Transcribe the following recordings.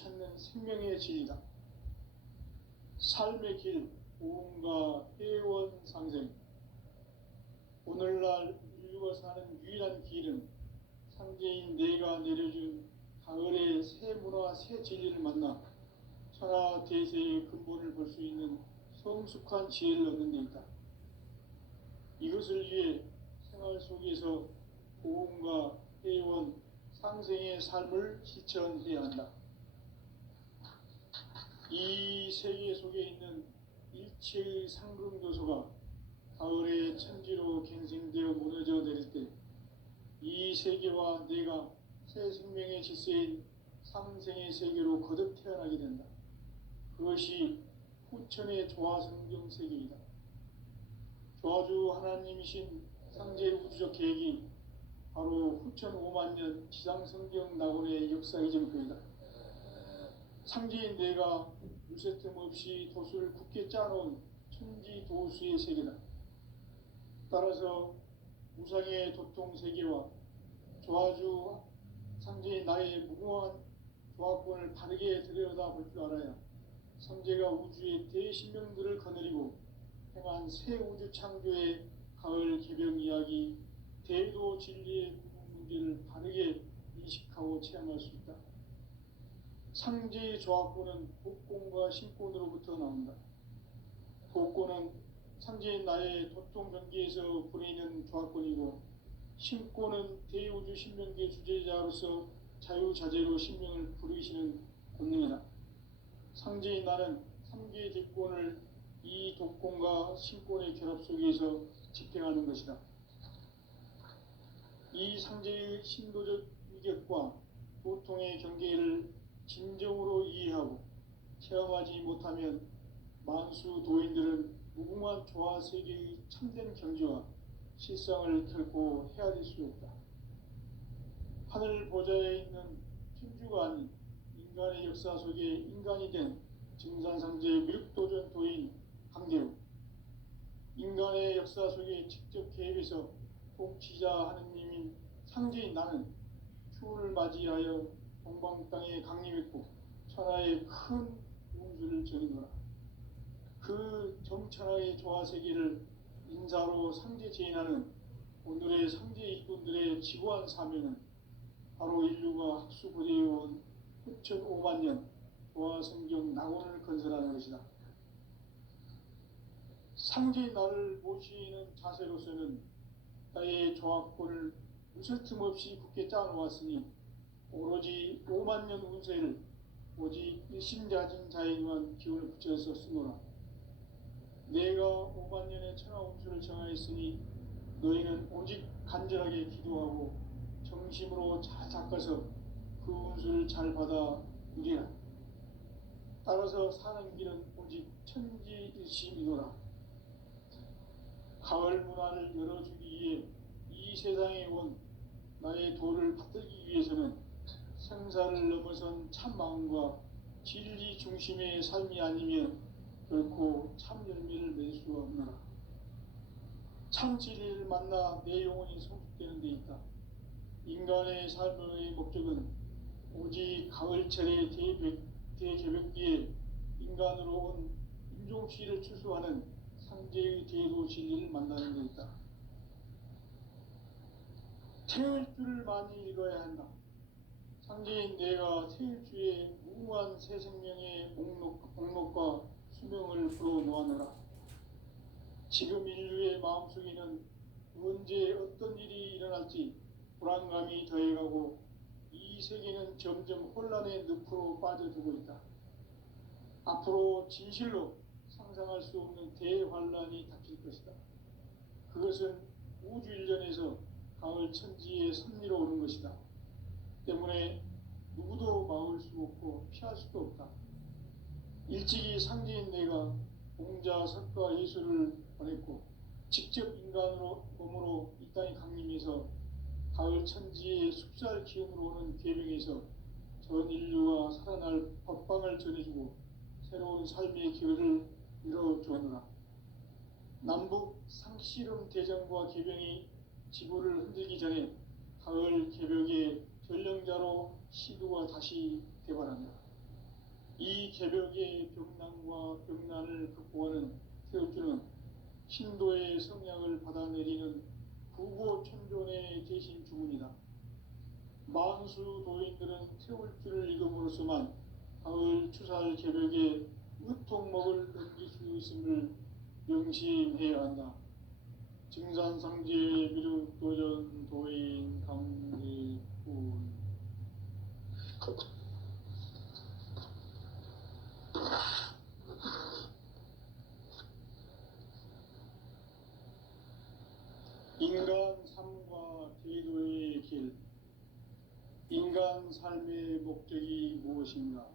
찾는 생명의 진리다. 삶의 길, 보험과 회원 상생. 오늘날 인류가 사는 유일한 길은 상제인 내가 내려준 가을의 새 문화, 새 진리를 만나 천하 대세의 근본을 볼 수 있는 성숙한 지혜를 얻는 데 있다. 이것을 위해 생활 속에서 보험과 회원, 상생의 삶을 실천해야 한다. 이 세계 속에 있는 일체의 상승요소가 가을의 천지로 갱생되어 무너져 내릴 때 이 세계와 내가 새 생명의 질서인 상생의 세계로 거듭 태어나게 된다. 그것이 후천의 조화성경 세계이다. 조화주 하나님이신 상제 우주적 계획이 바로 후천 5만 년 지상성경 낙원의 역사 이정표이다. 상제인 내가 유세틈 없이 도수를 굳게 짜놓은 천지 도수의 세계다. 따라서 우상의 도통 세계와 조화주 상제인 나의 무궁한 조화권을 바르게 들여다볼 줄 알아야 상제가 우주의 대신명들을 거느리고 행한 새 우주 창조의 가을 개벽 이야기, 대도 진리의 구분 문제를 바르게 인식하고 체험할 수 있다. 상제의 조화권은 복권과 신권으로부터 나온다. 복권은 상제인 나의 도통 경계에서 보내는 조화권이고, 신권은 대우주 신명계 주제자로서 자유자재로 신명을 부르시는 권능이다. 상제인 나는 3개의 대권을 이 독권과 신권의 결합 속에서 집행하는 것이다. 이 상제의 신도적 위격과 도통의 경계를 진정으로 이해하고 체험하지 못하면 만수 도인들은 무궁한 조화 세계의 참된 경지와 실상을 결코 헤아릴 수 없다. 하늘 보좌에 있는 천주가 아닌 인간의 역사 속에 인간이 된 증산상제의 미륵도전 도인 강대우, 인간의 역사 속에 직접 개입해서 통치자 하느님인 상제인 나는 추운을 맞이하여 동방 땅에 강림했고 천하의 큰 운수를 전이노라. 그 정천하의 조화세계를 인사로 상제 제인하는 오늘의 상제 일꾼들의 지고한 사명은 바로 인류가 학수고대해온 후천 5만 년 조화성경 낙원을 건설하는 것이다. 상제인 나를 모시는 자세로서는 나의 조화권을 무슨 틈 없이 굳게 짜놓았으니 오로지 5만 년 운세를 오직 일심자진 자에게만 기운을 붙여서 쓰노라. 내가 5만 년의 천하 운수를 정하였으니 너희는 오직 간절하게 기도하고 정심으로 잘 닦아서 그 운수를 잘 받아 누리라. 따라서 사는 길은 오직 천지일심이노라. 가을 문화를 열어주기 위해 이 세상에 온 나의 도를 받들기 위해서는 생사를 넘어선 참 마음과 진리 중심의 삶이 아니면 결코 참 열매를 맺을 수가 없노라. 참 진리를 만나 내 영혼이 성숙되는 데 있다. 인간의 삶의 목적은 오직 가을철의 대개벽기에 인간으로 온 인종시를 추수하는 상제의 대도 진리를 만나는 데 있다. 태을 줄을 많이 읽어야 한다. 상제인 내가 태일주의 무궁한 새 생명의 목록과 수명을 불어놓아노라. 지금 인류의 마음속에는 언제 어떤 일이 일어날지 불안감이 더해가고 이 세계는 점점 혼란의 늪으로 빠져들고 있다. 앞으로 진실로 상상할 수 없는 대환란이 닥칠 것이다. 그것은 우주 일전에서 가을 천지의 섭리로 오는 것이다. 때문에 누구도 막을 수 없고 피할 수도 없다. 일찍이 상제인 내가 공자, 석가, 예수를 보냈고 직접 인간으로 몸으로 이 땅에 강림해서 가을 천지의 숲살 기운으로 오는 계명에서 전 인류가 살아날 법방을 전해주고 새로운 삶의 기회를 이뤄주었노라. 남북 상씨름 대전과 계병이 지구를 흔들기 전에 가을 개벽의 전령자로 시도가 다시 개발한다. 이 개벽의 벽난과 벽난을 극복하는 태울주는 신도의 성약을 받아내리는 부고천존의 대신 주문이다. 만수 도인들은 태울주를 읽음으로써만 가을 추살 개벽에 으통목을 넘길 수 있음을 명심해야 한다. 증산상제 미륵도전 도인 강대군. 인간 삶과 계도의 길. 인간 삶의 목적이 무엇인가?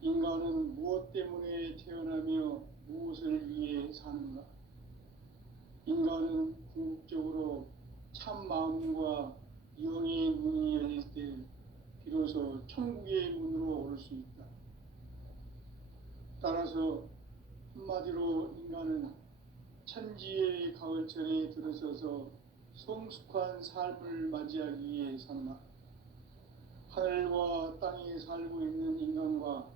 인간은 무엇 때문에 태어나며 무엇을 위해 사는가? 인간은 궁극적으로 참 마음과 영의 문이 열릴 때 비로소 천국의 문으로 올 수 있다. 따라서 한마디로 인간은 천지의 가을철에 들어서서 성숙한 삶을 맞이하기 위해 산다. 하늘과 땅에 살고 있는 인간과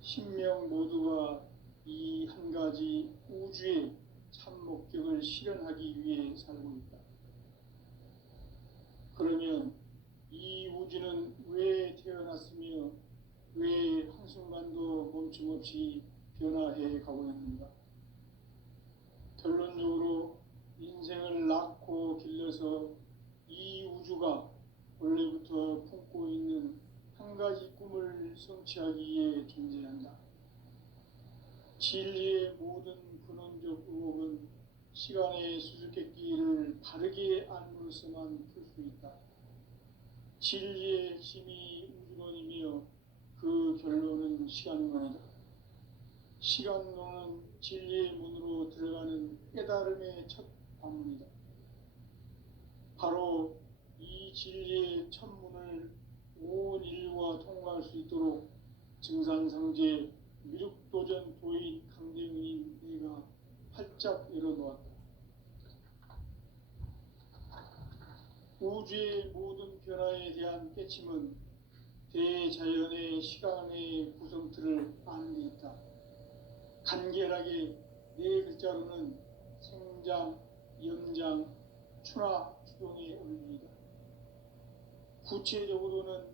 신명 모두가 이 한 가지 우주의 참 목적을 실현하기 위해 살고 있다. 그러면 이 우주는 왜 태어났으며 왜 한순간도 멈춤없이 변화해 가고 있는가? 결론적으로 인생을 낳고 길러서 이 우주가 원래부터 품고 있는 한 가지 꿈을 성취하기 위해 존재한다. 진리의 모든 근원적 의혹은 시간의 수수께끼를 바르게 알므로써만 풀 수 있다. 진리의 핵심이 우주론이며 그 결론은 시간론이다. 시간론은 진리의 문으로 들어가는 깨달음의 첫 관문이다. 바로 이 진리의 첫 문을 온 인류가 통과할 수 있도록 증산상제 미륵도전 도인 강대훈인 내가 활짝 열어놓았다. 우주의 모든 변화에 대한 깨침은 대자연의 시간의 구성틀을 아는 데 있다. 간결하게 네 글자로는 생장, 염장, 추나, 추동의 원리이다. 구체적으로는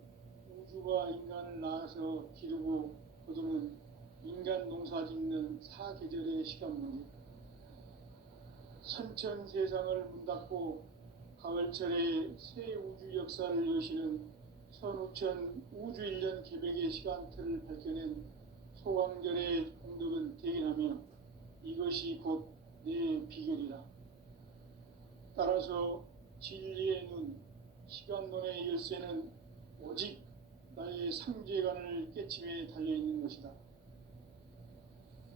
우주가 인간을 낳아서 기르고 거두는 인간 농사 짓는 사계절의 시간문이다. 선천 세상을 문닫고 가을철에 새 우주 역사를 여시는 선우천 우주 1년 개벽의 시간틀을 밝혀낸 소강절의 공덕은 대견하며 이것이 곧 내 비결이다. 따라서 진리의 눈, 시간론의 열쇠는 오직 나의 상제관을 깨침에 달려있는 것이다.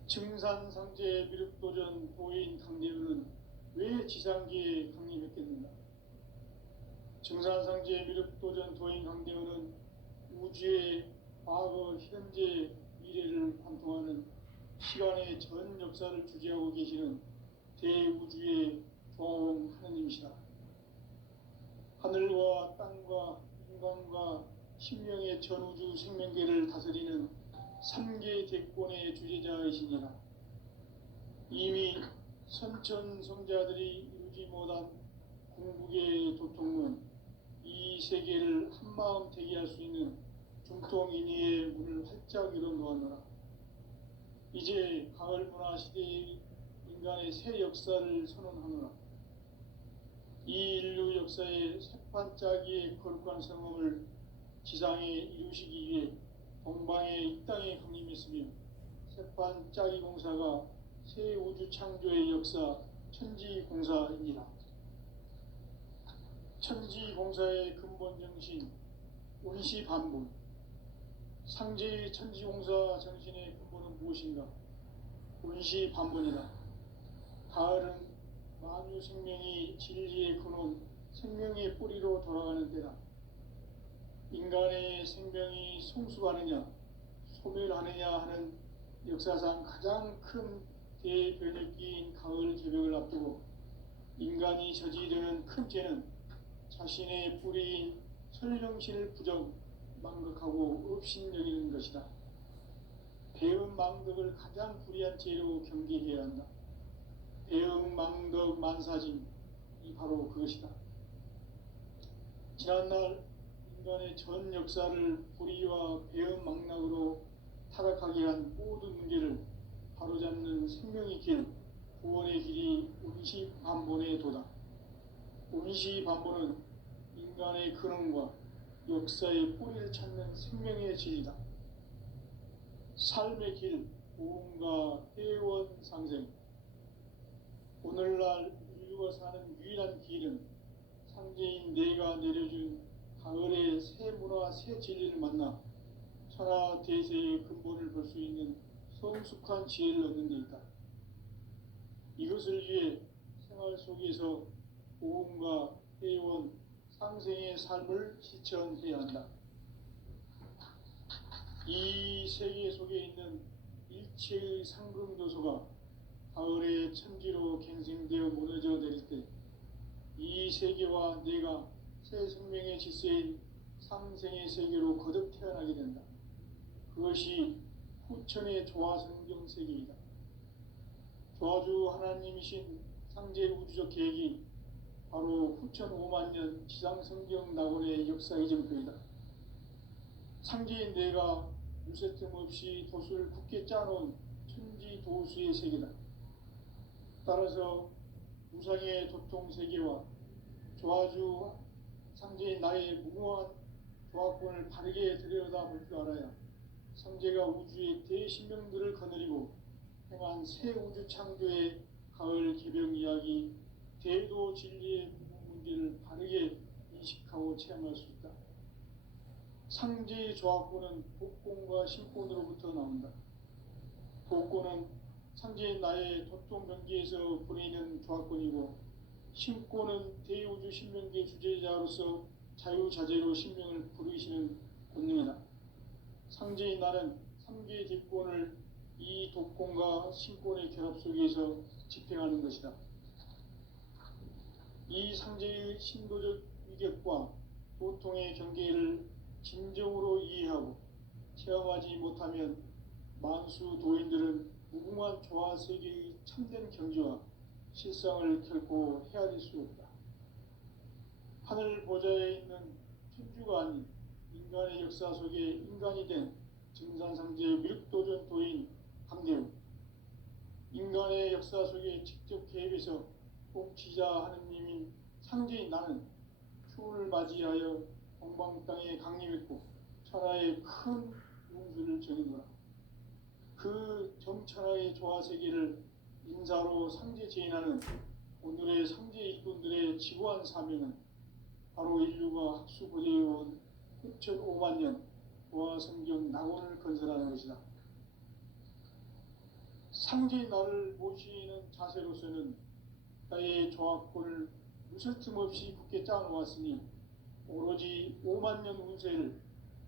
증산상제 미륵도전 도인 강대훈은 왜 지상계에 강림했겠는가? 증산상제 미륵도전 도인 강대훈은 우주의 과거, 현재, 미래를 관통하는 시간의 전 역사를 주재하고 계시는 대우주의 종 하느님이시다. 하늘과 땅과 인간과 신명의 전우주 생명계를 다스리는 3계 대권의 주재자이시니라. 이미 선천성자들이 이루지 못한 궁극의 도통문, 이 세계를 한마음 되게 할 수 있는 중통인의의 문을 활짝 열어놓았노라. 이제 가을 문화 시대의 인간의 새 역사를 선언하노라. 이 인류 역사의 새판짜기의 거룩한 성험을 지상에 이루시기 위해 동방의 이 땅에 강림했으며 새판짜기 공사가 새 우주 창조의 역사 천지공사이니라. 천지공사의 근본 정신 원시반분. 상제의 천지공사 정신의 근본은 무엇인가? 원시반분이다. 가을은 만유 생명이 진리의 근원, 생명의 뿌리로 돌아가는 때다. 인간의 생명이 성숙하느냐, 소멸하느냐 하는 역사상 가장 큰 대변혁기인 가을 개벽을 앞두고 인간이 저지르는 큰 죄는 자신의 뿌리인 설령신을 부정, 망각하고 업신여기는 것이다. 배은망덕을 가장 불의한 죄로 경계해야 한다. 배은망덕 만사진, 이 바로 그것이다. 지난날 인간의 전 역사를 불의와 배은망락으로 타락하게 한 모든 문제를 바로잡는 생명의 길, 구원의 길이 운시반본의 도다. 운시반본은 인간의 근원과 역사의 뿌리를 찾는 생명의 진리다. 삶의 길, 고음과 회원 상생. 오늘날 인류가 사는 유일한 길은 상제인 내가 내려준 가을의 새 문화, 새 진리를 만나 천하 대세의 근본을 볼 수 있는 성숙한 지혜를 얻는 데 있다. 이것을 위해 생활 속에서 고음과 회원 상생의 삶을 실천해야 한다. 이 세계 속에 있는 일체의 상금 요소가 가을의 천지로 갱생되어 무너져 내릴 때 이 세계와 내가 새 생명의 질서인 상생의 세계로 거듭 태어나게 된다. 그것이 후천의 조화성경 세계이다. 조화주 하나님이신 상제 우주적 계획이 바로 후천 5만 년 지상성경 낙원의 역사 이정표이다. 상제인 내가 유세틈 없이 도수를 굳게 짜놓은 천지 도수의 세계다. 따라서 우상의 도통 세계와 조화주 상제인 나의 무궁한 조화권을 바르게 들여다볼 줄 알아야 상제가 우주의 대신명들을 거느리고 행한 새 우주 창조의 가을 개병 이야기, 대도 진리의 문제를 바르게 인식하고 체험할 수 있다. 상제의 조화권은 복권과 신권으로부터 나온다. 복권은 상제인 나의 도통 경계에서 보내는 조화권이고, 신권은 대우주 신명계 주제자로서 자유자재로 신명을 부르시는 권능이다. 상제인 나는 3개의 뒷권을 이 독권과 신권의 결합 속에서 집행하는 것이다. 이 상제의 신도적 위격과 도통의 경계를 진정으로 이해하고 체험하지 못하면 만수 도인들은 무궁한 조화 세계의 참된 경지와 실상을 결코 헤아릴 수 없다. 하늘 보좌에 있는 천주가 아닌 인간의 역사 속에 인간이 된 증산상제 밀도전 도인 강대우, 인간의 역사 속에 직접 개입해서 통치자 하느님인 상제인 나는 추운을 맞이하여 동방 땅에 강림했고 천하의 큰 운수를 정했노라. 그 정천하의 조화세계를 인사로 상제 제인하는 오늘의 상제 일꾼들의 지고한 사명은 바로 인류가 학수고대해온 후천 5만 년 조화성경 낙원을 건설하는 것이다. 상제인 나를 모시는 자세로서는 나의 조화권을 무설틈 없이 굳게 짜놓았으니 오로지 5만 년 운세를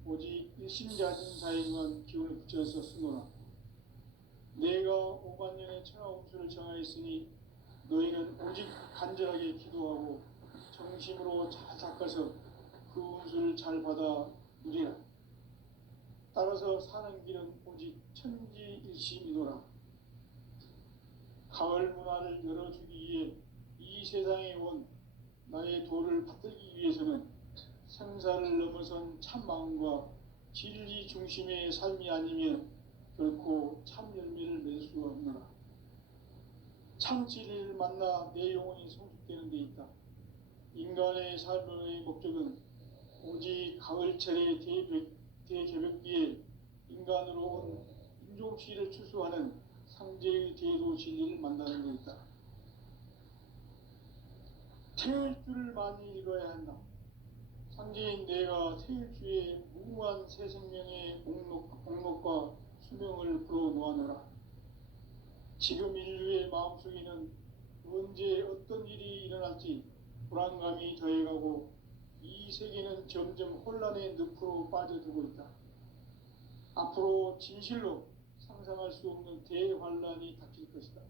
오직 일심자진 자에만 기운을 붙여서 쓰노라. 내가 5만 년의 천하 운수를 정하였으니 너희는 오직 간절하게 기도하고 정심으로 잘 닦아서 그 운수를 잘 받아 누리라. 따라서 사는 길은 오직 천지일심이노라. 가을 문화를 열어주기 위해 이 세상에 온 나의 도를 받들기 위해서는 생사를 넘어선 참마음과 진리 중심의 삶이 아니면 결코 참 열매를 맺을 수가 없노라. 참 진리를 만나 내 영혼이 성숙되는 데 있다. 인간의 삶의 목적은 오직 가을철의 대개벽기에 인간으로 온 인종시를 추수하는 상제의 대도 진리를 만나는 데 있다. 태일주를 많이 읽어야 한다. 상제인 내가 태일주의 무궁한 새 생명의 목록과 수명을 불어놓아노라. 지금 인류의 마음속에는 언제 어떤 일이 일어날지 불안감이 더해가고 이 세계는 점점 혼란의 늪으로 빠져들고 있다. 앞으로 진실로 상상할 수 없는 대환란이 닥칠 것이다.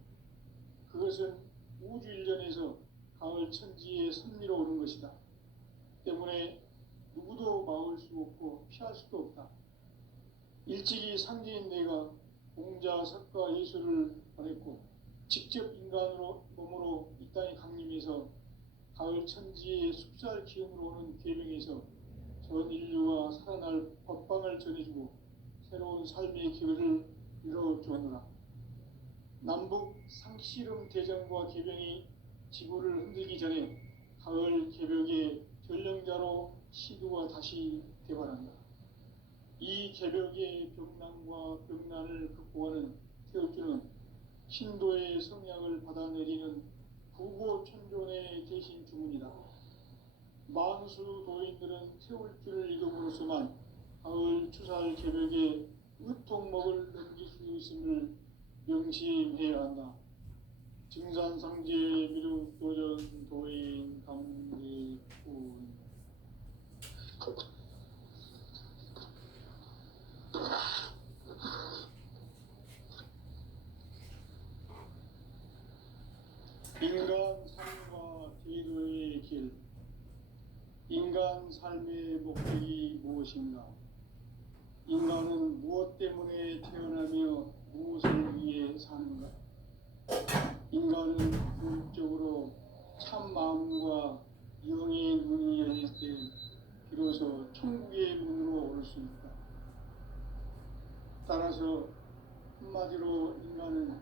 그것은 우주 일전에서 가을 천지에 선미로 오는 것이다. 때문에 누구도 막을 수 없고 피할 수도 없다. 일찍이 상제인 내가 공자, 석가, 예수를 보냈고 직접 인간으로 몸으로 이 땅에 강림해서 가을 천지의 숲살 기운으로 오는 계명에서 전 인류와 살아날 법방을 전해주고 새로운 삶의 기회를 이뤄주었노라. 남북 상씨름 대전과 계병이 지구를 흔들기 전에 가을 개벽의 전령자로 시도가 다시 개발한다. 이 개벽의 병난과 병난을 극복하는 태엽주는 신도의 성약을 받아내리는 부고천존의 대신 주문이다. 만수 도인들은 태울주를 읽음으로써만 가을 추살 개벽의 의통목을 넘길 수 있음을 명심해야 한다. 증산상제 미륵도전 도인 감대군 인간 삶과 제도의 길. 인간 삶의 목적이 무엇인가? 인간은 무엇 때문에 태어나며 무엇을 위해 사는가? 인간은 궁극적으로 참 마음과 영의 문이 열릴 때 비로소 천국의 문으로 올 수 있다. 따라서 한마디로 인간은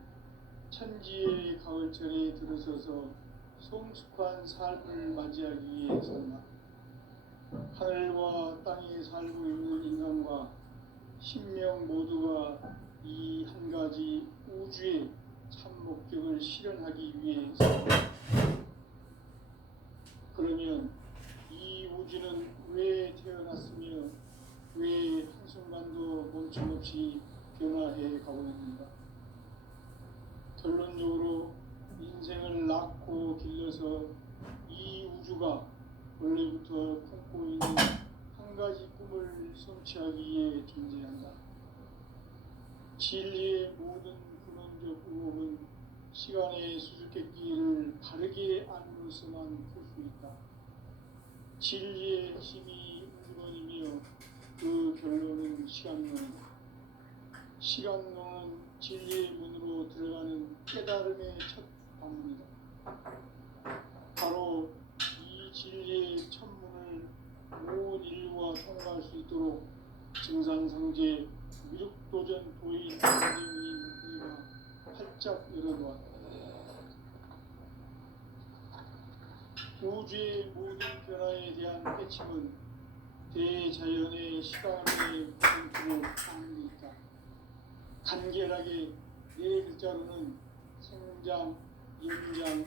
천지의 가을철에 들어서서 성숙한 삶을 맞이하기 위해 산다. 하늘과 땅에 살고 있는 인간과 신명 모두가 이 한 가지 우주의 참 목적을 실현하기 위해 산다. 그러면 이 우주는 왜 태어났으며 왜 한순간도 멈춤없이 변화해 가고 있는가? 결론적으로 인생을 낳고 길러서 이 우주가 원래부터 품고 있는 한 가지 꿈을 성취하기 위해 존재한다. 진리의 모든 근원적 의혹은 시간의 수수께끼를 바르게 알므로서만 풀 수 있다. 진리의 핵심이 우주론이며 그 결론은 시간론이다. 시간론은 진리의 문으로 들어가는 깨달음의 첫 방문이다. 바로 이 진리의 첫 문을 온 인류가 통과할 수 있도록 증산상제 미륵도전 도인 강대웅인 우리가 활짝 열어놓았다. 우주의 모든 변화에 대한 깨침은 대자연의 시간의 분투를 하는 데 있다. 간결하게 네 글자로는 생장, 연장,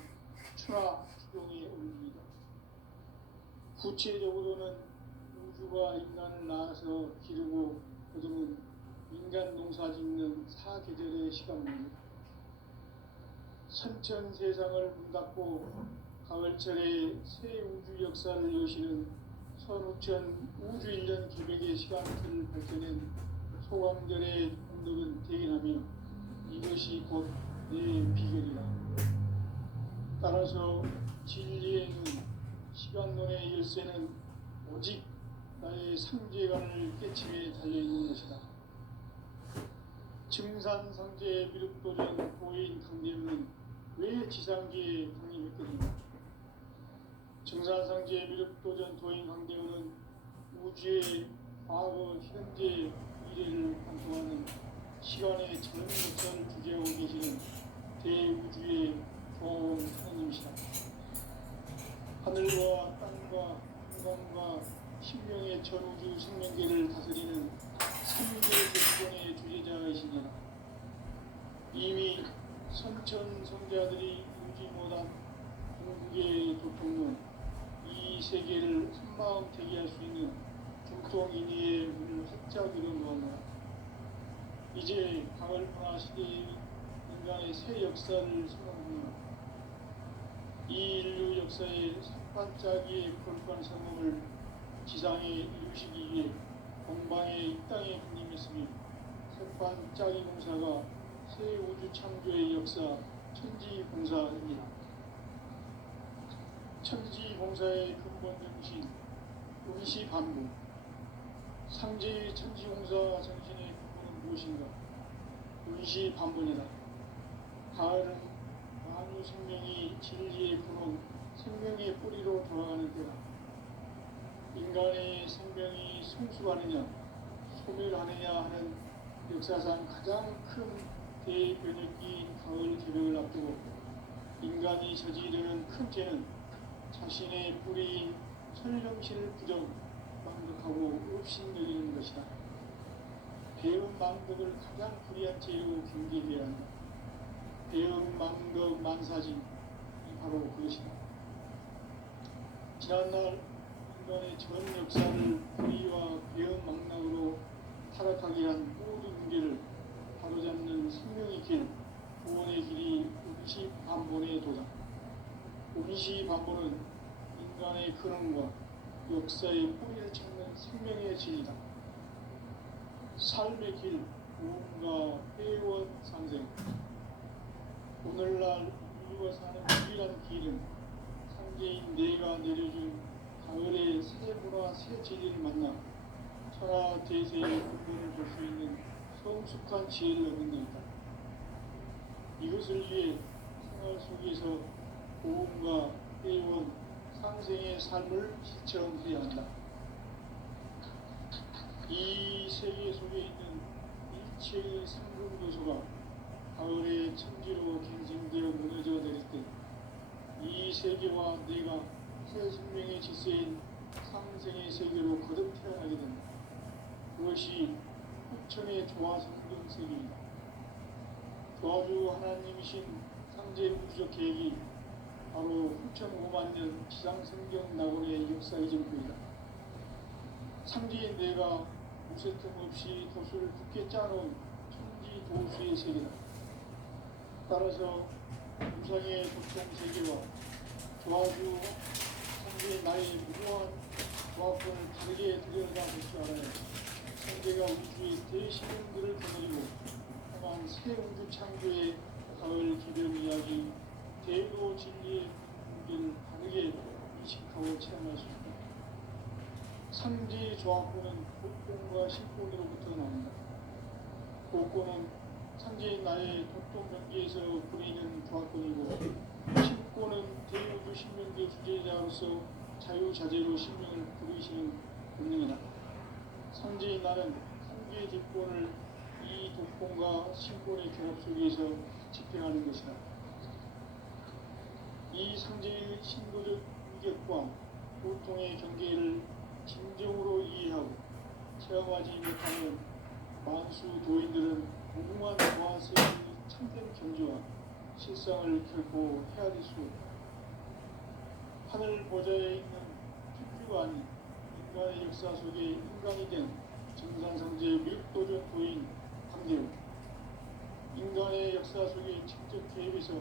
추나 추동의 원리이다. 구체적으로는 우주가 인간을 낳아서 기르고 거두는 인간 농사 짓는 사계절의 시간입니다. 선천 세상을 문닫고 가을철에 새 우주 역사를 여시는 선우천 우주일년 기백의 시간틀을 밝혀낸 소광절의 공덕은 대견하며 이것이 곧 내 비결이다. 따라서 진리의 눈, 시간론의 열쇠는 오직 나의 상제관을 깨침에 달려있는 것이다. 증산상제 미륵도전 도인 강대웅은 왜 지상계에 강림했겠는가? 증산상제 미륵도전 도인 강대웅은 우주의 과거, 현재, 미래를 관통하는 시간의 전 역사를 주재하고 계시는 대우주의 보험 하나님이시다. 하늘과 땅과 인간과 신명의 전우주 생명계를 다스리는 삼계 대권의 주제자이시니라. 이미 선천 성자들이 이루지 못한 궁극의 도통론, 이 세계를 한마음 대기할 수 있는 중통인의의 문을 활짝 열어놓았노라. 이제 가을 문화 시대의 인간의 새 역사를 선언합니다. 이 인류 역사의 산반짜기의 거룩한 성공을 지상에 이루시기 위해 공방의 이 땅에 군림했으며 산반짜기 공사가 새 우주 창조의 역사 천지공사입니다. 천지공사의 근본 정신, 응시반복. 상제의 천지공사 정신의 근본은 무엇인가? 운시반문이다. 가을은 만유 생명이 진리의 근원, 생명의 뿌리로 돌아가는 때다. 인간의 생명이 성숙하느냐 소멸하느냐 하는 역사상 가장 큰 대변혁기인 가을 개벽을 앞두고 인간이 저지르는 큰 죄는 자신의 뿌리인 철령실을 부정 망덕하고 업신여기는 것이다. 배은 망덕을 가장 불의한 죄로 경계해야 한다. 배은 망덕 만사진이 바로 그것이다. 지난날 인간의 전 역사를 불의와 배은 망락으로 타락하게 한 모든 문제를 바로잡는 생명의 길, 구원의 길이 운시반본의 도다. 운시반본은 인간의 근원과 역사의 뿌리를 찾는 생명의 진리다. 삶의 길, 구원과 회원 상생. 오늘날 인류가 사는 유일한 길은 상제인 내가 내려준 가을의 새 문화 새 진리를 만나 천하 대세의 근본을 볼 수 있는 성숙한 지혜를 얻는 것이다. 이것을 위해 생활 속에서 고음과 회원, 상생의 삶을 실천해야 한다. 이 세계 속에 있는 일체의 상승도소가 가을의 천지로 갱생되어 무너져 내릴 때 이 세계와 내가 새 생명의 질서인 상생의 세계로 거듭 태어나게 된다. 그것이 후천의 조화성경 세계이다. 조화주 하나님이신 상제 우주적 계획이 바로 후천 5만 년 지상성경 낙원의 역사의 전표이다. 상제인 내가 무쇠틈 없이 도수를 굳게 짜놓은 천지 도수의 세계다. 따라서 우상의 독성 세계와 조화주 상제인 나의 무고한 조합권을 다르게 들여다볼 줄 알아야 상제가 우주의 대시민들을 거느리고 향한 새 우주 창조의 가을 기별 이야기 대도 진리의 문제를 다르게 인식하고 체험할 수 있다. 상제 조합권은 복권과 신권으로부터 나온다. 복권은 상제인 나의 독동 경계에서 부리는 조합권이고 신권은 대우주 신명계 주제자로서 자유자재로 신명을 부리시는 본능이다. 상제인 나는 상계의 뒷권을 이 독권과 신권의 결합 속에서 집행하는 것이다. 이 상제의 신도적 위격과 고통의 경계를 진정으로 이해하고 체험하지 못하는 만수 도인들은 무궁한 조화세의 참된 경지와 실상을 결코 헤아릴 수 없다. 하늘 보좌에 있는 특규가 아닌 인간의 역사 속에 인간이 된 정산상제 밀도적 도인 강대우, 인간의 역사 속에 직접 개입해서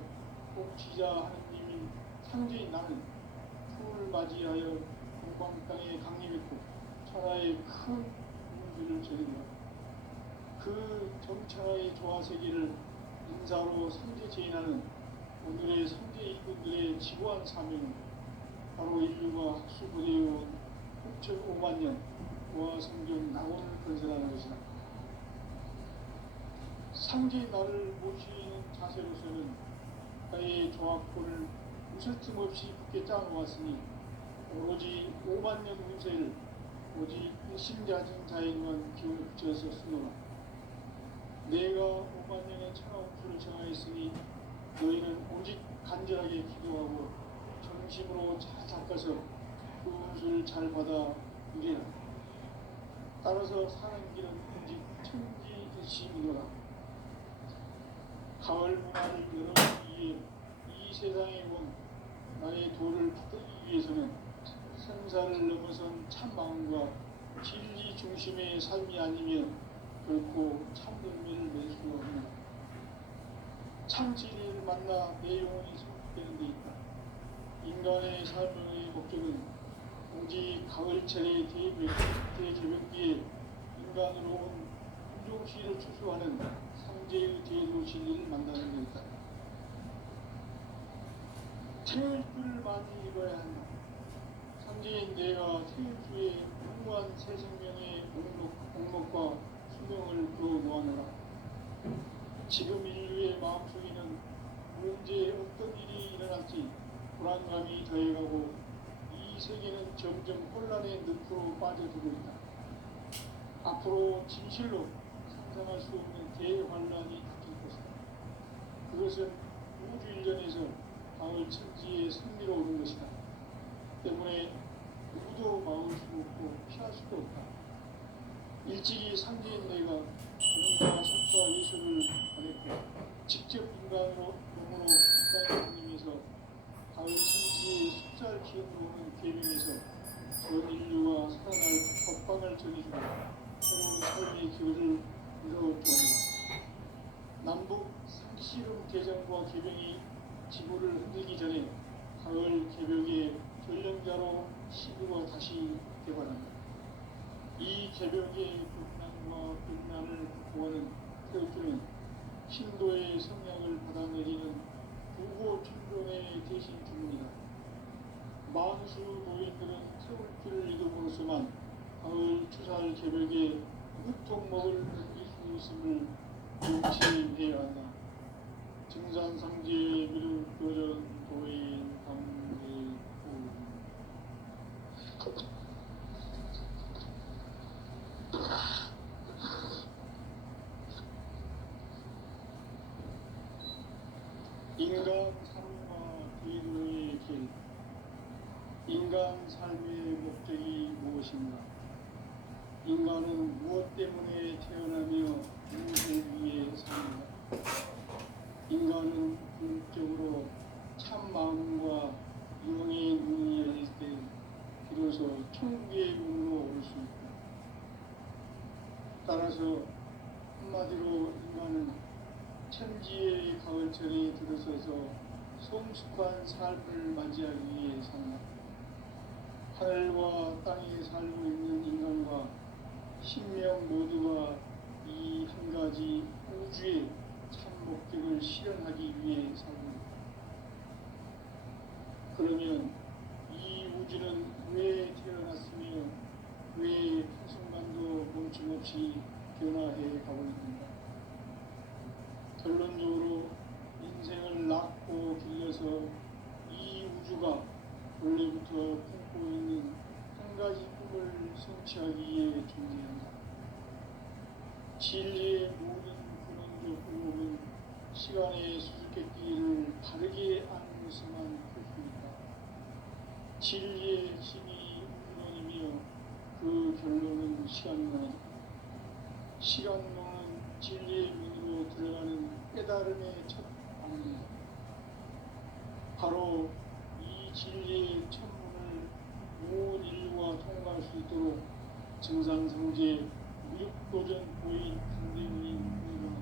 복지자 하느님인 상제인 나는 풀을 맞이하여 동방 땅에 강림했고 천하의 큰 공주를 전했노라. 그 정천하의 조화세계를 인사로 상제 제인하는 오늘의 상제 일꾼들의 지고한 사명은 바로 인류가 학수부대해온 6,5만 년 조화성경 낙원을 건설하는 것이다. 상제의 나를 모시는 자세로서는 나의 조합권을 웃을 틈 없이 굳게 짜놓았으니 오로지 5만 년 운세를 오직 일심자진 자에만 기운을 붙여서 쓰노라. 내가 5만 년의 천하 운수를 정하였으니 너희는 오직 간절하게 기도하고 정심으로 잘 닦아서 그 운수를 잘 받아 누리라. 따라서 사는 길은 오직 천지일심이노라. 가을 문화를 열어보기 위해 이 세상에 온 나의 도를 붙들기 위해서는 생사를 넘어선 참 마음과 진리 중심의 삶이 아니면 결코 참 열매를 낼 수 없는 참 진리를 만나 내 영혼이 성숙되는 데 있다. 인간의 삶의 목적은 오직 가을철의 대개벽기에 인간으로 온 운종시를 추수하는 상제의 대도 진리를 만나는 데 있다. 태일주를 많이 읽어야 한다. 상제인 내가 태일주의 무궁한 새 생명의 목록과 수명을 그어 놓아노라. 지금 인류의 마음속에는 언제 어떤 일이 일어날지 불안감이 더해가고 이 세계는 점점 혼란의 늪으로 빠져들고 있다. 앞으로 진실로 상상할 수 없는 대환란이 닥칠 것이다. 그것은 우주 일련에서 가을 천지의 승리로 오는 것이다. 때문에 누구도 막을 수 없고 피할 수도 없다. 일찍이 상제인 내가 공과 석과 예술을 보냈고 직접 인간으로 몸으로 땅에 다니면서 가을 천지의 숫살 기업으로 오는 계명에서 전 인류가 살아날 법방을 전해주고 새로운 삶의 기회를 이루어주었다. 남북 상씨름 대전과 개병이 지구를 흔들기 전에 가을 개벽의 전령자로 시구가 다시 개발한다. 이 개벽의 극난과 극난을 극복하는 태극기는 신도의 성향을 받아내리는 부고 춘종의 대신 주문이다. 만수 노인들은 태극기를 이름으로서만 가을 추살 개벽에 무통목을 넘길 수 있음을 명시해야 한다. 증산상제의 미륵교전 도인 강대구 인간 삶과 기도의 길. 인간 삶의 목적이 무엇인가? 인간은 무엇 때문에 태어나며 무엇을 위해 사는가? 인간은 궁극적으로 참 마음과 영의 눈이 열릴 때 비로소 천국의 문으로 올 수 있다. 따라서 한마디로 인간은 천지의 가을철에 들어서서 성숙한 삶을 맞이하기 위해 산다. 하늘과 땅에 살고 있는 인간과 신명 모두가 이 한 가지 우주의 참 목적을 실현하기 위해 살고 있다. 그러면 이 우주는 왜 태어났으며 왜 한순간도 멈춤없이 변화해 가고 있는가? 결론적으로 인생을 낳고 길러서 이 우주가 원래부터 품고 있는 한 가지 꿈을 성취하기 위해 존재한다. 진리의 모든 근원적 의혹은 시간의 수수께끼를 바르게 아는 것에만 풀 수 있다. 진리의 핵심이 우주론이며 그 결론은 시간론이다. 시간론은 진리의 문으로 들어가는 깨달음의 첫 방문이다. 바로 이 진리의 첫 문을 온 인류가 통과할 수 있도록 증산상제 무역도전 보인 강대문인 문을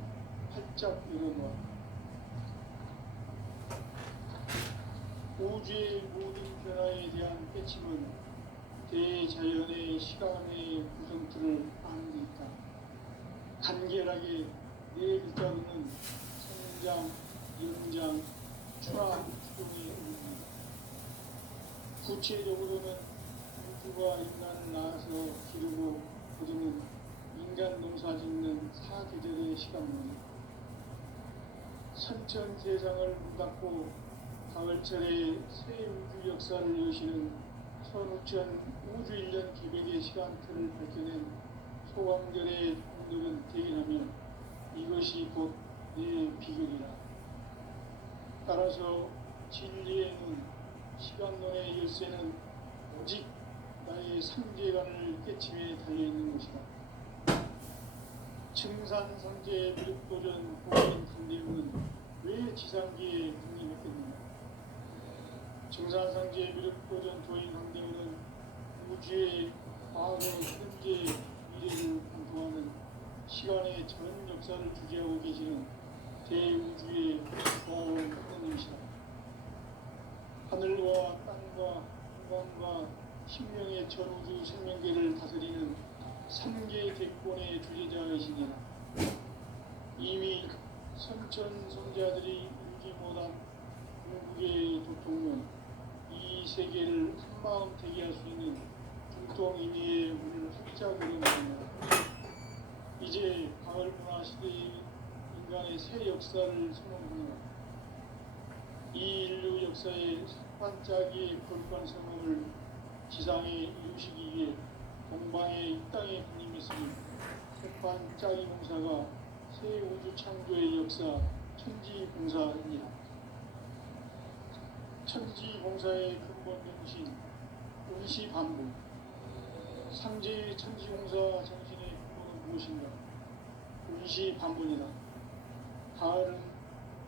활짝 열어놓았다. 우주의 모든 변화에 대한 깨침은 대자연의 시간의 구성틀을 아는 데 있다. 간결하게 네 글자로는 성장, 연장, 추락, 추동의 의미입니다. 구체적으로는 우주가 인간을 낳아서 기르고 거두는 인간 농사 짓는 사계절의 시간입니다. 선천 세상을 문닫고 가을철에 새 우주 역사를 여시는 선우천 우주 1년 기백의 시간틀을 밝혀낸 소광절의 공들은 대견하며 이것이 곧 내 비결이라. 따라서 진리의 눈, 시간론의 열쇠는 오직 나의 상제관을 깨침에 달려있는 것이다. 증산상제 미륵도전 보인 강대문은 왜 지상기에 군림했겠는가? 증산상제 미륵도전 도인 강대문은 우주의 과거, 현재, 미래를 관통하는 시간의 전 역사를 주재하고 계시는 대우주의 고아원 하느님이시다. 하늘과 땅과 인간과 신명의 전우주 생명계를 다스리는 3개 대권의 주제자이시니라. 이미 선천성자들이 울지 못한 궁극의 도통론, 이 세계를 한마음 되게 할 수 있는 중통인의의 문을 활짝 열어놓습니다. 이제 가을 문화 시대의 인간의 새 역사를 선언합니다. 이 인류 역사의 첫 반짝이의 거룩한 성함을 지상에 이루시기 위해 동방의 이 땅에 군림했으니 첫 반짝이 공사가 새 우주 창조의 역사 천지공사입니다. 천지공사의 근본 정신 운시반복. 상제의 천지공사 정신의 근본은 무엇인가? 운시반복이다. 가을은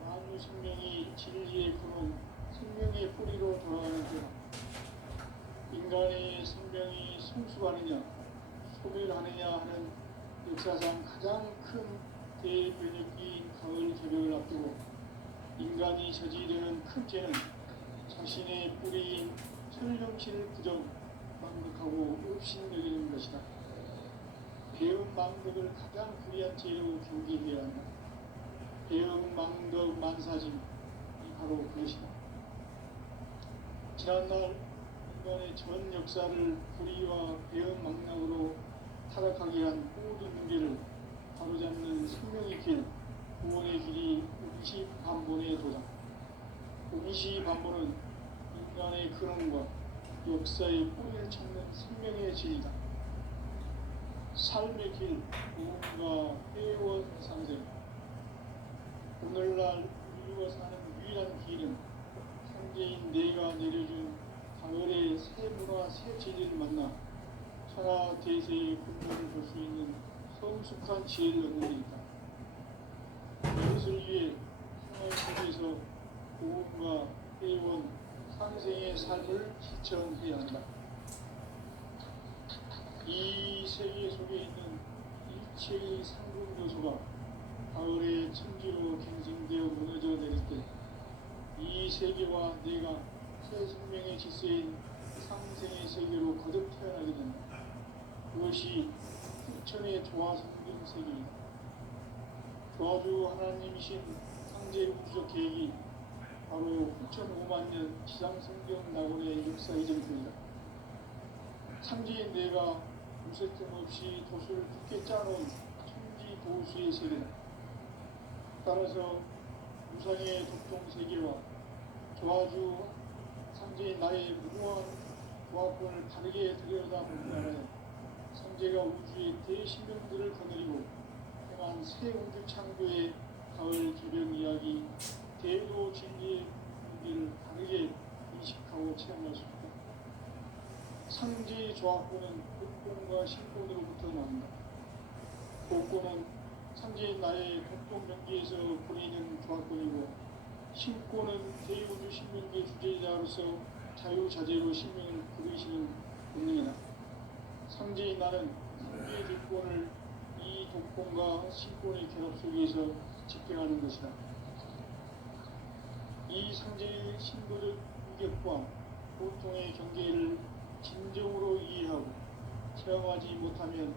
만유 생명이 진리의 근원, 생명의 뿌리로 돌아가는 때다. 인간의 생명이 성숙하느냐, 소멸하느냐 하는 역사상 가장 큰 대변혁기인 가을 개벽을 앞두고 인간이 저지르는 큰 죄는 자신의 뿌리인 철령치를 부정, 망극하고 업신여기는 것이다. 배음 망극을 가장 불의한 죄로 경계해야 한다. 배음 망극 만사짐이 바로 그것이다. 지난날 인간의 전 역사를 불의와 배음 망락으로 타락하게 한 모든 문제를 바로잡는 생명의 길, 구원의 길이 운시반본에 도다. 운시반본은 인간의 근원과 역사의 뿌리를 찾는 생명의 진리다. 삶의 길, 무언가 회원 상생. 오늘날 인류가 사는 유일한 길은 상제인 내가 내려준 가을의 새 문화, 새 진리를 만나 천하 대세의 근본을 볼 수 있는 성숙한 지혜를 얻는 일이다. 이것을 위해 생활 속에서 무언가 회원 상생의 삶을 실천해야 한다. 이 세계 속에 있는 일체의 상급 요소가 가을의 천지로 갱생되어 무너져 내릴 때 이 세계와 내가 새 생명의 질서인 상생의 세계로 거듭 태어나게 된다. 그것이 후천의 조화성경 세계이다. 조화주 하나님이신 상제 우주적 계획이 바로 9,500년 지상성경 낙원의 역사 이전입니다. 상제인 내가 무쇠틈 없이 돛을 굳게 짜놓은 천지 도수의 세계다. 따라서 우상의 독종 세계와 조화주 상제인 나의 무궁한 조화권을 다르게 들여다보는 나라에 상제가 우주의 대신명들을 거느리고 행한 새 우주 창조의 가을 개벽 이야기 대도 진리의 의미를 다르게 인식하고 체험할 수 있다. 상제의 조합권은 복권과 신권으로부터 나온다. 복권은 상제의 나의 독동 경계에서 보이는 조합권이고, 신권은 대우주 신명계 주제자로서 자유자재로 신명을 부르시는 본능이다. 상제의 나는 상제의 뒷권을 이 독권과 신권의 결합 속에서 집행하는 것이다. 이 상제의 신도적 유격과 보통의 경계를 진정으로 이해하고 체험하지 못하면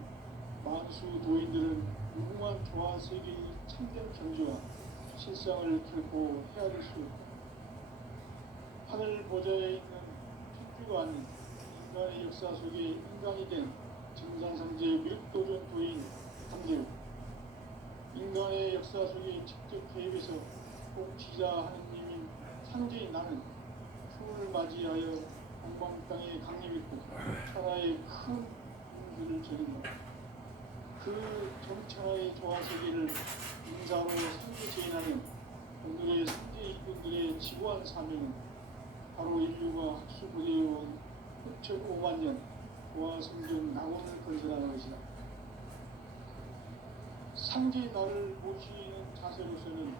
만수 도인들은 무궁한 조화 세계의 참된 경지와 실상을 결코 헤아릴 수 없다. 하늘 보좌에 있는 천주가 아닌 인간의 역사 속에 인간이 된 정상상제 밀도전 도인 함대우, 인간의 역사 속에 직접 개입해서 통치자 하느님인 상제인 나는 추운을 맞이하여 동방 땅에 강림했고 천하의 큰 공주를 저린다. 그 정천하의 조화 세계를 인사로 상제 제인하는 오늘의 상제 이군들의 지구한 사명은 바로 인류가 학수 부대해온 9,500만 년 조화 성경 낙원을 건설하는 것이다. 상제 나를 모시는 자세로서는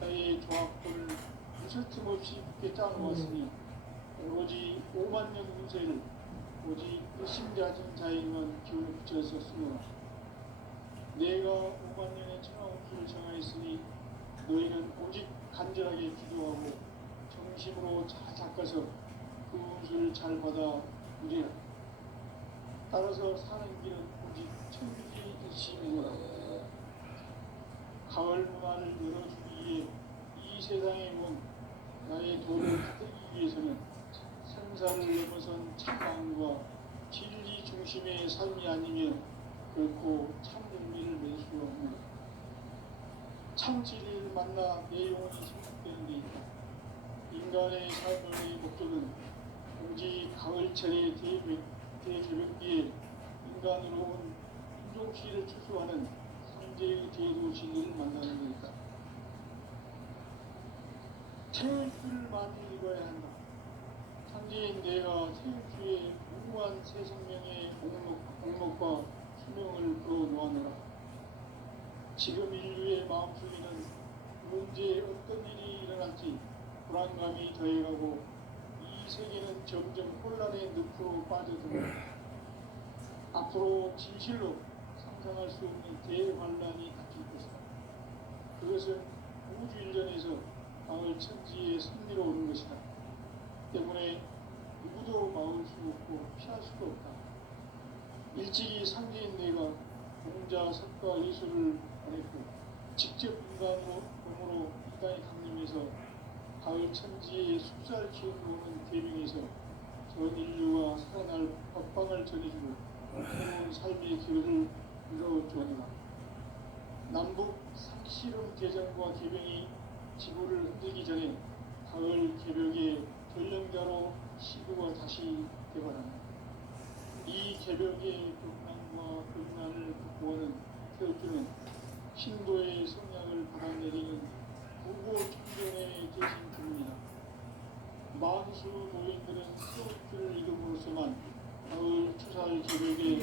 나의 조합권을 무술 틈 없이 굳게 짜놓았으니 오로지 5만 년 운세를 오직 의심자진 자에게만 기운을 붙여서 쓰노라. 내가 5만 년의 천하 운수를 정하였으니 너희는 오직 간절하게 기도하고 정심으로 잘 닦아서 그 운수를 잘 받아 누리라. 따라서 사는 길은 오직 천지일심이노라. 가을 문화를 열어주기 위해 이 세상에 온 나의 도를 받들기 위해서는 생사를 넘어선 참마음과 진리 중심의 삶이 아니면 결코 참 용기를 낼 수가 없는 것. 창지를 만나 내 영혼이 생각되는 데 있다. 인간의 삶의 목적은 오직 가을철의 대개벽기에 인간으로 온 인종시를 추수하는 상제의 대도 진리를 만나는 것이다. 태일주를 많이 읽어야 한다. 상제인 내가 태일주의 무한 새 생명의 목록과 수명을 풀어놓아내라. 지금 인류의 마음속에는 언제 어떤 일이 일어날지 불안감이 더해가고 이 세계는 점점 혼란의 늪으로 빠져들고 앞으로 진실로 상상할 수 없는 대환란이 닥칠 것이다. 그것은 우주 일전에서 가을 천지의 섭리로 오는 것이다. 때문에 누구도 막을 수 없고 피할 수도 없다. 일찍이 상제인 내가 공자, 석가, 예술을 보냈고 직접 인간으로 몸으로 인간이 강림해서 가을 천지의 숲살 기운으로 오는 대명에서 전 인류가 살아날 법방을 전해주고 새로운 삶의 기회를 이뤄주었다. 남북 상실험 개정과 개병이 지구를 흔들기 전에 가을 개벽의 전령자로 시구가 다시 개발한다. 이 개벽의 격난과 극난을 극복하는 태극기는 신도의 성향을 받아내리는 부고 청정의 대신 주문이다. 만수 노인들은 태극기를 이름으로서만 가을 추살 개벽의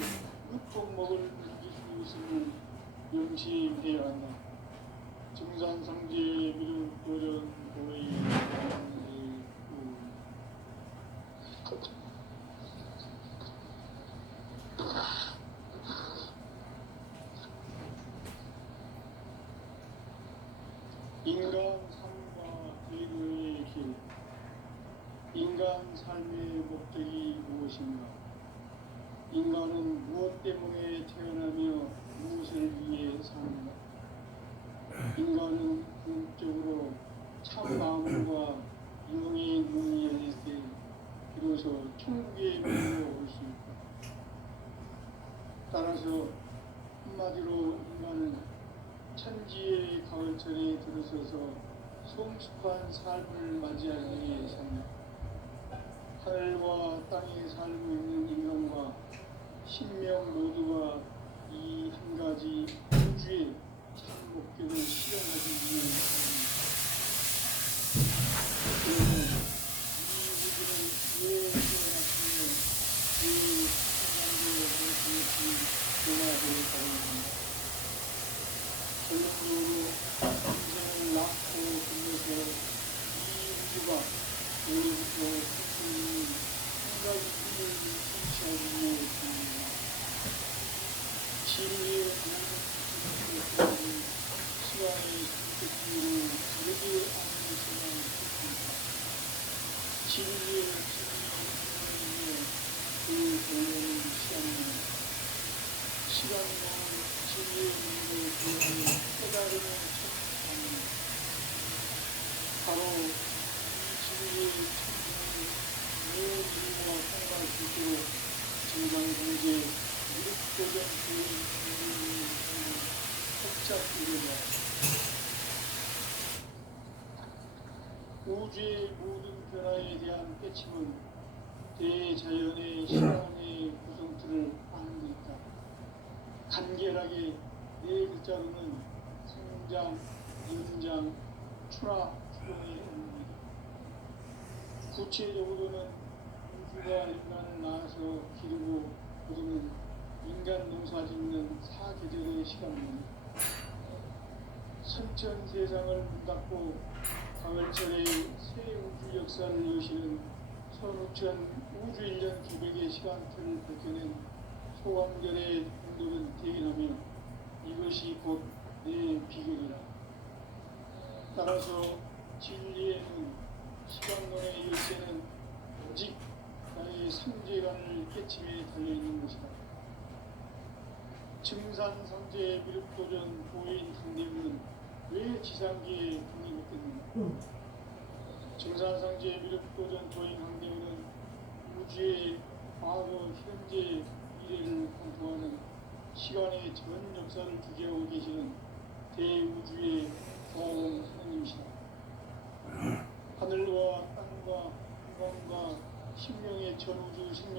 흙동목을 느낄 수 있음을 명심해야 한다. 증산상제의 미륵 도전 도의 인간 삶과 대도의 길. 인간 삶의 목적이 무엇인가? 인간은 무엇 때문에 태어나며 무엇을 위해 사는가? 인간은 궁극적으로 참 마음과 영의 눈이 열릴 때 비로소 천국의 문으로 올 수 있다. 따라서 한마디로 인간은 천지의 가을철에 들어서서 성숙한 삶을 맞이하기 위해 산다. 하늘과 땅에 살고 있는 인간과 신명 모두가 이 한 가지 우주의 참 목적을 실현하기 위해 산다. 그러면 이 우주는 왜 태어났으며 왜 생명도 무엇인지 변화되어 가는가? 결론적으로 인생을 낳고 끝내서 이 우주가 오늘부터 스스로 한 가지 꿈을 성취하기 위해 있습니다. 진리의 모든 것을 시간의 선택기를 다르게 아는 것만 좋습니다. 진리의 진리의 그 결론은 시간입니다. 시간과 진리의 문을 구하는 깨달음을 찾습니다. 바로 이 진리의 천국을 내 인류와 통과할 수 있도록 정상공제 미륵도전 교인 인류의 복잡 이루다. 우주의 모든 변화에 대한 깨침은 대자연의 시간의 구성틀을 아는 데 있다. 간결하게 네 글자로는 성장, 연장, 출하, 출용의 의미입니다. 구체적으로는 우주가 인간을 낳아서 기르고 거두는 인간 농사 짓는 사계절의 시간입니다. 선천 세상을 문 닫고 가을철의 새 우주 역사를 여시는 선우천 우주 1년 기백의 시간틀을 밝혀낸 소강절의 공덕은 대견하며 이것이 곧 내 비결이라. 따라서 진리에는 시간론의 열쇠는 오직 나의 상제관을 깨침에 달려있는 것이다. 증산상제 미륵도전 도인 강대문은 왜 지상기에 독립했겠는가? 증산상제 미륵도전 도인 강대문은 우주의 과거, 현재, 미래를 관통하는 시간의 전 역사를 주재하고 계시는 대우주의 신명의 전우주 생명